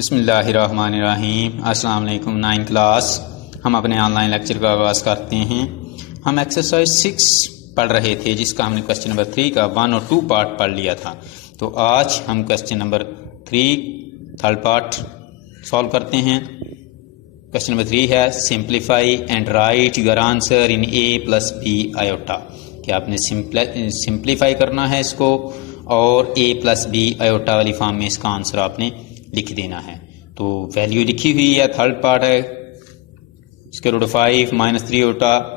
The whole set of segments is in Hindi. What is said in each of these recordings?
बिस्मिल्लाहिर्रहमानिर्रहीम। अस्सलाम वालेकुम। 9 क्लास हम अपने ऑनलाइन लेक्चर का आगाज़ करते हैं। हम एक्सरसाइज 6 पढ़ रहे थे जिसका हमने क्वेश्चन नंबर 3 का 1 और 2 पार्ट पढ़ लिया था। तो आज हम question number 3 third part solve करते हैं। क्वेश्चन नंबर 3 है simplify and right your answer in a + b iota. कि आपने सिंप्लीफाई करना है इसको और a + b आयोटा वाली फॉर्म में इसका आंसर आपने लिख देना है। तो वैल्यू लिखी हुई है, थर्ड पार्ट है √5 - 3 आयोटा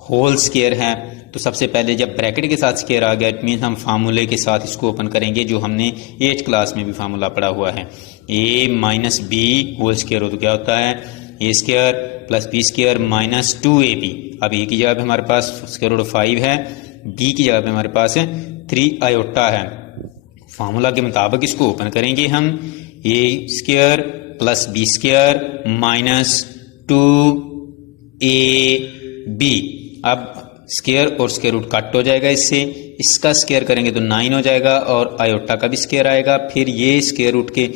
होल स्क्वायर है। तो सबसे पहले जब ब्रैकेट के साथ स्क्वायर आ गया इट मीन हम फार्मूले के साथ इसको ओपन करेंगे, जो हमने 8th क्लास में भी फार्मूला पढ़ा हुआ है। a - b होल स्क्वायर हो तो क्या होता है a² + b² - 2ab। अब a की जगह पे हमारे पास √5 है, b की जगह पे हमारे पास 3 आयोटा है। फार्मूला के मुताबिक इसको ओपन करेंगे हम a² + b² - 2ab। अब स्क्वायर और स्क्वायर रूट कट हो जाएगा, इसका स्क्वायर करेंगे तो 9 हो जाएगा और आयोटा का भी स्क्वायर आएगा। फिर ये स्क्वायर रूट के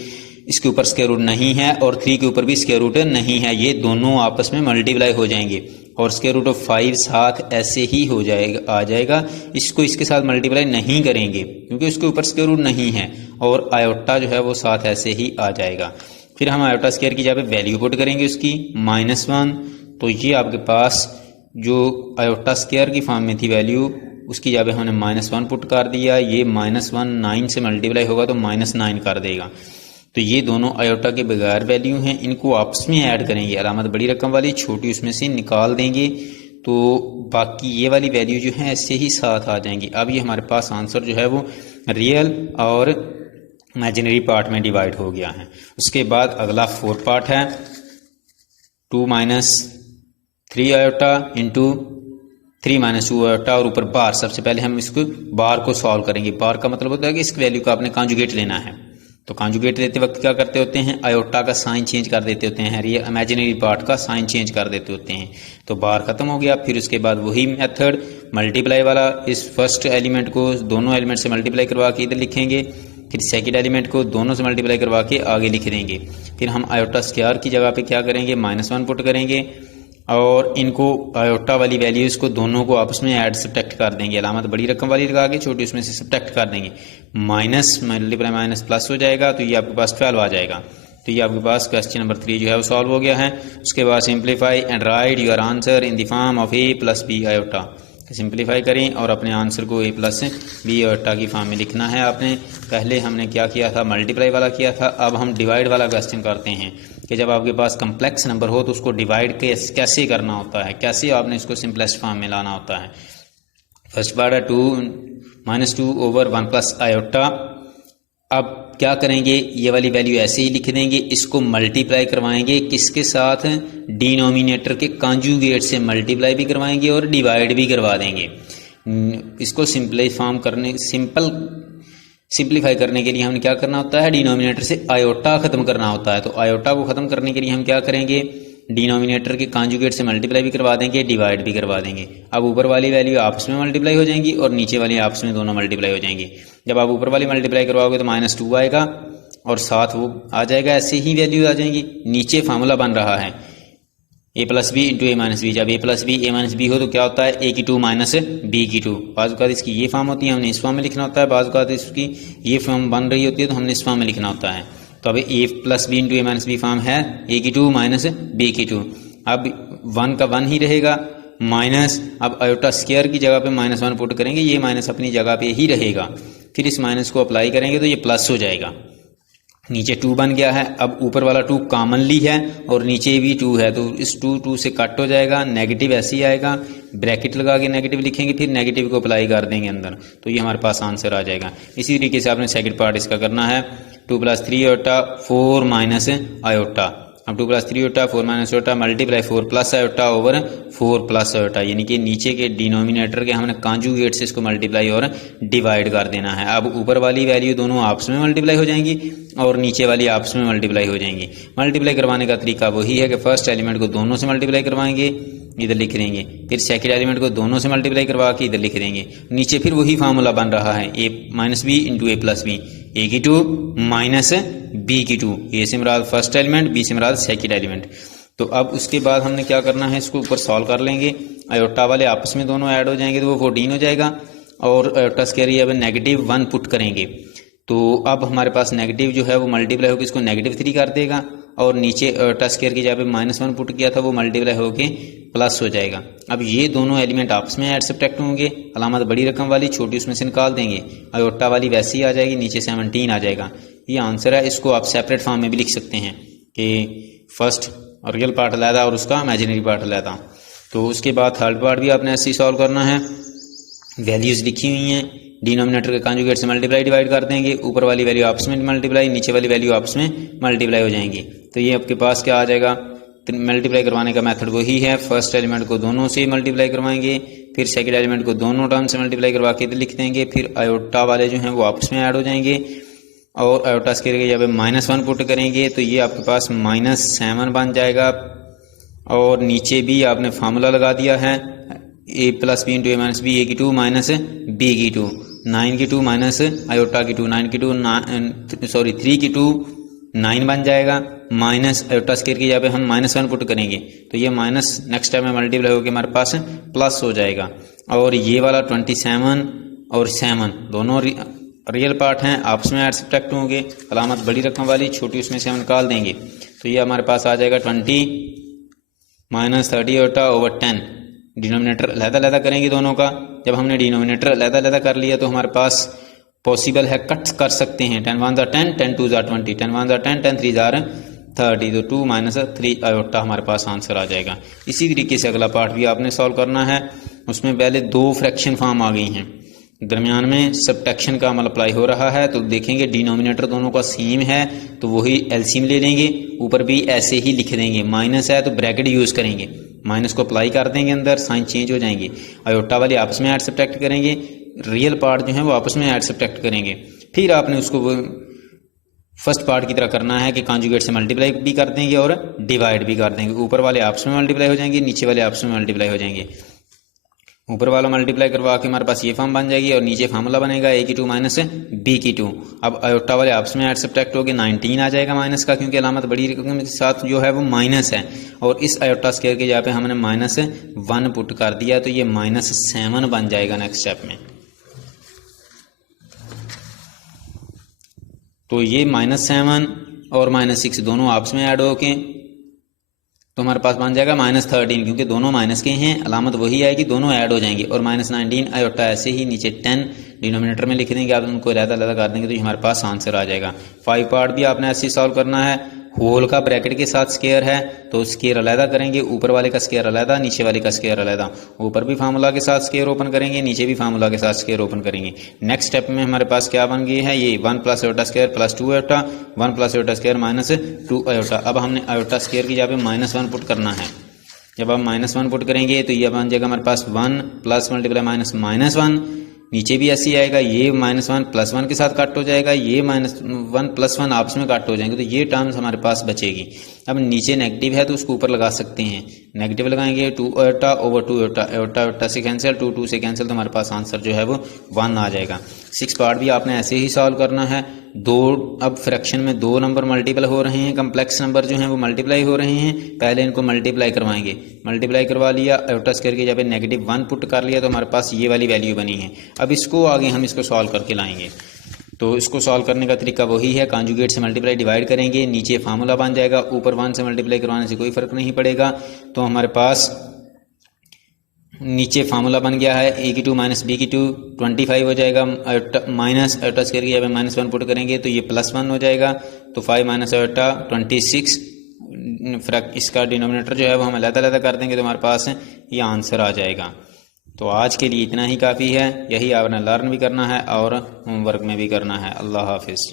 इसके ऊपर स्क्वायर रूट नहीं है और 3 के ऊपर भी स्क्वायर रूट नहीं है, ये दोनों आपस में मल्टीप्लाई हो जाएंगे और स्क्वायर रूट ऑफ 5 साथ ऐसे ही हो जाएगा आ जाएगा। इसको इसके साथ मल्टीप्लाई नहीं करेंगे क्योंकि उसके ऊपर स्क्वायर रूट नहीं है और आयोटा जो है वो साथ ऐसे ही आ जाएगा। फिर हम आयोटा स्क्वायर की जगह पे वैल्यू पुट करेंगे उसकी -1। तो ये आपके पास जो आयोटा स्क्वायर की फॉर्म में थी वैल्यू, उसकी जगह पे हमने -1 पुट कर दिया। ये -1 9 से मल्टीप्लाई होगा तो -9 कर देगा। तो ये दोनों आयोटा के बगैर वैल्यू हैं, इनको आपस में ऐड करेंगे, अलामत बड़ी रकम वाली छोटी उसमें से निकाल देंगे तो बाकी ये वाली वैल्यू जो है ऐसे ही साथ आ जाएंगी। अब ये हमारे पास आंसर जो है वो रियल और इमेजिनरी पार्ट में डिवाइड हो गया है। उसके बाद अगला 4th पार्ट है 2 - 3 आयोटा इंटू 3 - 2 आयोटा और ऊपर बार। सबसे पहले हम इसको बार को सॉल्व करेंगे। बार का मतलब होता है कि इस वैल्यू का आपने कॉन्जुगेट लेना है। तो कॉन्जुगेट लेते वक्त क्या करते होते हैं, आयोटा का साइन चेंज कर देते होते हैं, ये इमेजिनरी पार्ट का साइन चेंज कर देते होते हैं। तो बार खत्म हो गया। फिर उसके बाद वही मेथड मल्टीप्लाई वाला, इस फर्स्ट एलिमेंट को दोनों एलिमेंट से मल्टीप्लाई करवा के इधर लिखेंगे, फिर सेकेंड एलिमेंट को दोनों से मल्टीप्लाई करवा के आगे लिख देंगे। फिर हम आयोटा स्क्वायर की जगह पे क्या करेंगे -1 पुट करेंगे और इनको आयोटा वाली वैल्यूज़ को दोनों को आपस में ऐड सब्ट्रैक्ट कर देंगे, अलामत बड़ी रकम वाली लगा के छोटी उसमें से सब्ट्रैक्ट कर देंगे। माइनस मल्टीप्लाई माइनस प्लस हो जाएगा तो ये आपके पास 12 आ जाएगा। तो ये आपके पास क्वेश्चन नंबर 3 जो है वो सॉल्व हो गया है। उसके बाद simplify and right your answer in the form of a + b iota. Simplify करें और अपने आंसर को a + b आयोटा की फॉर्म में लिखना है आपने। पहले हमने क्या किया था, मल्टीप्लाई वाला किया था, अब हम डिवाइड वाला क्वेश्चन करते हैं कि जब आपके पास कम्प्लेक्स नंबर हो तो उसको डिवाइड कैसे करना होता है, कैसे आपने इसको सिंपलेस्ट फॉर्म में लाना होता है। फर्स्ट पार्ट है 2 - 2 / 1 + आयोटा। अब क्या करेंगे, ये वाली वैल्यू ऐसे ही लिख देंगे, इसको मल्टीप्लाई करवाएंगे किसके साथ, डिनोमिनेटर के कॉन्जुगेट से मल्टीप्लाई भी करवाएंगे और डिवाइड भी करवा देंगे। इसको सिंप्लीफाई करने के लिए हमने क्या करना होता है, डिनोमिनेटर से आयोटा खत्म करना होता है। तो आयोटा को खत्म करने के लिए हम क्या करेंगे, डिनोमिनेटर के कॉन्जुगेट से मल्टीप्लाई भी करवा देंगे, डिवाइड भी करवा देंगे। अब ऊपर वाली वैल्यू आपस में मल्टीप्लाई हो जाएंगी और नीचे वाली आपस में दोनों मल्टीप्लाई हो जाएंगी। जब आप ऊपर वाली मल्टीप्लाई करवाओगे तो -2 आएगा और साथ वो आ जाएगा, ऐसे ही वैल्यू आ जाएंगी। नीचे फार्मूला बन रहा है a + b × a - b। जब a + b a - b हो तो क्या होता है, a की 2 - b की 2। बाज़ इसकी ये फॉर्म होती है, हमने इस फॉर्म में लिखना होता है। बाज़ इसकी ये फॉर्म बन रही होती है तो हमने इस फॉर्म में लिखना होता है। तो अब a + b × a - b form है a की 2 - b की 2। अब 1 का 1 ही रहेगा माइनस, अब आयोटा स्क्वायर की जगह पे -1 पुट करेंगे, ये माइनस अपनी जगह पे ही रहेगा। फिर इस माइनस को अप्लाई करेंगे तो ये प्लस हो जाएगा। नीचे 2 बन गया है। अब ऊपर वाला 2 कॉमनली है और नीचे भी 2 है तो इस 2 से कट हो जाएगा, नेगेटिव ऐसे ही आएगा, ब्रैकेट लगा के नेगेटिव लिखेंगे, फिर नेगेटिव को अप्लाई कर देंगे अंदर, तो ये हमारे पास आंसर आ जाएगा। इसी तरीके से आपने सेकंड पार्ट इसका करना है 2 + 3 आयोटा 4 - आयोटा। अब 2 + 3 iota 4 - iota multiply 4 + iota over 4 + iota, यानी कि नीचे के डिनोमिनेटर के हमने कॉन्जुगेट से इसको मल्टीप्लाई और डिवाइड कर देना है। अब ऊपर वाली वैल्यू दोनों आपस में मल्टीप्लाई हो जाएंगी और नीचे वाली आपस में मल्टीप्लाई हो जाएंगी। मल्टीप्लाई करवाने का तरीका वही है कि फर्स्ट एलिमेंट को दोनों से मल्टीप्लाई करवाएंगे इधर लिख देंगे, फिर सेकंड एलिमेंट को दोनों से मल्टीप्लाई करवा के इधर लिख देंगे। नीचे फिर वही फार्मूला बन रहा है a minus B into A plus B, A की 2 माइनस बी की 2, ए से मुराद फर्स्ट एलिमेंट, बी से मुराद सेकंड एलिमेंट। तो अब उसके बाद हमने क्या करना है, इसको ऊपर सॉल्व कर लेंगे, आयोटा वाले आपस में दोनों ऐड हो जाएंगे तो वो 14 हो जाएगा, और आयोटा स्क्वायर ये अब -1 पुट करेंगे। तो अब हमारे पास नेगेटिव जो है वो मल्टीप्लाई होकर इसको -3 कर देगा, और नीचे आयोटा स्क्वायर की जगह पे -1 पुट किया था वो मल्टीप्लाई होके प्लस हो जाएगा। अब ये दोनों एलिमेंट आपस में ऐड सब्ट्रैक्ट होंगे, अलामत बड़ी रकम वाली छोटी उसमें से निकाल देंगे, आयोटा वाली वैसे ही आ जाएगी, नीचे 17 आ जाएगा। ये आंसर है। इसको आप सेपरेट फॉर्म में भी लिख सकते हैं कि फर्स्ट रियल पार्ट अलहदा और उसका इमेजिनरी पार्ट अलहदा। तो उसके बाद थर्ड पार्ट भी आपने ऐसे ही सॉल्व करना है। वैल्यूज़ लिखी हुई हैं, डिनोमिनेटर के कॉन्जुगेट से मल्टीप्लाई डिवाइड कर देंगे, ऊपर वाली वैल्यू आपस में मल्टीप्लाई, नीचे वाली वैल्यू आपस में मल्टीप्लाई हो जाएंगी। तो ये आपके पास क्या आ जाएगा, मल्टीप्लाई करवाने का मेथड वही है, फर्स्ट एलिमेंट को दोनों से मल्टीप्लाई करवाएंगे, फिर सेकंड एलिमेंट को दोनों टर्म से मल्टीप्लाई करवा के लिख देंगे, फिर आयोटा वाले जो हैं वो आपस में ऐड हो जाएंगे, और आयोटा स्क्वायर के जगह -1 पुट करेंगे तो ये आपके पास -7 बन जाएगा। और नीचे भी आपने फार्मूला लगा दिया है, a plus B into A minus B, A की 2 माइनस बी की 2, 9 की 2 माइनस आयोटा की 2, 9 की 2 3 की 2 9 बन जाएगा, माइनस आयोटा स्क्वायर की जगह पे हम -1 पुट करेंगे तो ये माइनस नेक्स्ट टाइम में मल्टीप्लाई होकर हमारे पास प्लस हो जाएगा। और ये वाला 27 और 7 दोनों रियल पार्ट हैं, आपस में ऐड सब्ट्रैक्ट होंगे, अलामत बड़ी रकम वाली छोटी उसमें से हम निकाल देंगे। तो ये हमारे पास आ जाएगा 20 माइनस 30 आयोटा ओवर 10। डिनोमिनेटर अलहदा करेंगे दोनों का। जब हमने डिनोमिनेटर अलहदा कर लिया तो हमारे पास पॉसिबल है कट कर सकते हैं, 10 1 10, 10 2 20, 10 1 10, 10 3 30, तो 2 माइनस 3 आयोटा हमारे पास आंसर आ जाएगा। इसी तरीके से अगला पार्ट भी आपने सॉल्व करना है। उसमें पहले 2 फ्रैक्शन फॉर्म आ गई हैं, दरमियान में सब्ट्रैक्शन का अमल अप्लाई हो रहा है, तो देखेंगे डिनोमिनेटर दोनों का सेम है तो वही एलसीएम ले लेंगे, ऊपर भी ऐसे ही लिख देंगे, माइनस है तो ब्रैकेट यूज करेंगे, माइनस को अप्लाई कर देंगे, अंदर साइन चेंज हो जाएंगे, आयोटा वाले आपस में ऐड सब्ट्रैक्ट करेंगे, रियल पार्ट जो है वो आपस में ऐड सब्ट्रैक्ट करेंगे। फिर आपने उसको फर्स्ट पार्ट की तरह करना है कि कॉन्जुगेट से मल्टीप्लाई भी कर देंगे और डिवाइड भी कर देंगे, ऊपर वाले आपस में मल्टीप्लाई हो जाएंगे, नीचे वाले आपस में मल्टीप्लाई हो जाएंगे। ऊपर वाला मल्टीप्लाई करवा के हमारे पास ये फॉर्म बन जाएगी और नीचे फार्मूला बनेगा a की 2 माइनस b की 2। अब आयोटा वाले आपस में ऐड सब्ट्रैक्ट होके 19 आ जाएगा माइनस का, क्योंकि अलामत बड़ी रकम के साथ जो है वो माइनस है, और इस आयोटा स्क्वायर के जगह पे हमने -1 पुट कर दिया तो ये -7 बन जाएगा नेक्स्ट स्टेप में। तो ये -7 और -6 दोनों आपस में ऐड होके तो हमारे पास बन जाएगा -13, क्योंकि दोनों माइनस के हैं, अलामत वही आएगी, दोनों ऐड हो जाएंगे, और -19 आयोटा ऐसे ही नीचे 10 डिनोमिनेटर में लिख देंगे, आप उनको अलग कर देंगे तो हमारे पास आंसर आ जाएगा। 5 पार्ट भी आपने ऐसे ही सॉल्व करना है। होल का ब्रैकेट के साथ स्क्वायर है तो स्क्वायर अलहदा करेंगे, ऊपर वाले का स्क्वायर अलहदा, नीचे वाले का स्क्वायर अलहदा, ऊपर भी फार्मूला के साथ स्क्वायर ओपन करेंगे, नीचे भी फार्मूला के साथ स्क्वायर ओपन करेंगे। नेक्स्ट स्टेप में हमारे पास क्या बन गई है, ये 1 plus iota square plus 2 iota, 1 plus iota square minus 2 iota. अब हमने आयोटा स्क्वायर की जगह पे -1 पुट करना है। जब हम -1 पुट करेंगे तो ये बन जाएगा हमारे पास 1 प्लस मल्टीप्लाई -1, नीचे भी ऐसे ही आएगा, ये -1 प्लस 1 के साथ कट हो जाएगा, ये -1 प्लस 1 आपस में कट हो जाएंगे, तो ये टर्म्स हमारे पास बचेगी। अब नीचे नेगेटिव है तो उसको ऊपर लगा सकते हैं, नेगेटिव लगाएंगे 2 आयोटा ओवर 2 आयोटा, आयोटा से कैंसिल, 2 से कैंसिल, तो हमारे पास आंसर जो है वो 1 आ जाएगा। 6 पार्ट भी आपने ऐसे ही सॉल्व करना है। अब फ्रैक्शन में 2 नंबर मल्टीपल हो रहे हैं, कम्प्लेक्स नंबर जो हैं वो मल्टीप्लाई हो रहे हैं, पहले इनको मल्टीप्लाई करवाएंगे, मल्टीप्लाई करवा लिया, आयोटा स्क्वायर के जब -1 पुट कर लिया तो हमारे पास ये वाली वैल्यू बनी है। अब इसको आगे हम इसको सॉल्व करके लाएंगे। तो इसको सॉल्व करने का तरीका वही है, कॉन्जुगेट से मल्टीप्लाई डिवाइड करेंगे, नीचे फार्मूला बन जाएगा, ऊपर 1 से मल्टीप्लाई करवाने से कोई फर्क नहीं पड़ेगा। तो हमारे पास नीचे फार्मूला बन गया है, a की 2 माइनस b की 2 25 हो जाएगा, माइनस आयोटा स्क्वायर की जगह -1 पुट करेंगे तो ये +1 हो जाएगा, तो 5 माइनस आयोटा 26। इसका डिनोमिनेटर जो है वो हम अलग कर देंगे तो हमारे पास ये आंसर आ जाएगा। तो आज के लिए इतना ही काफ़ी है, यही आपने लर्न भी करना है और होमवर्क में भी करना है। अल्लाह हाफिज़।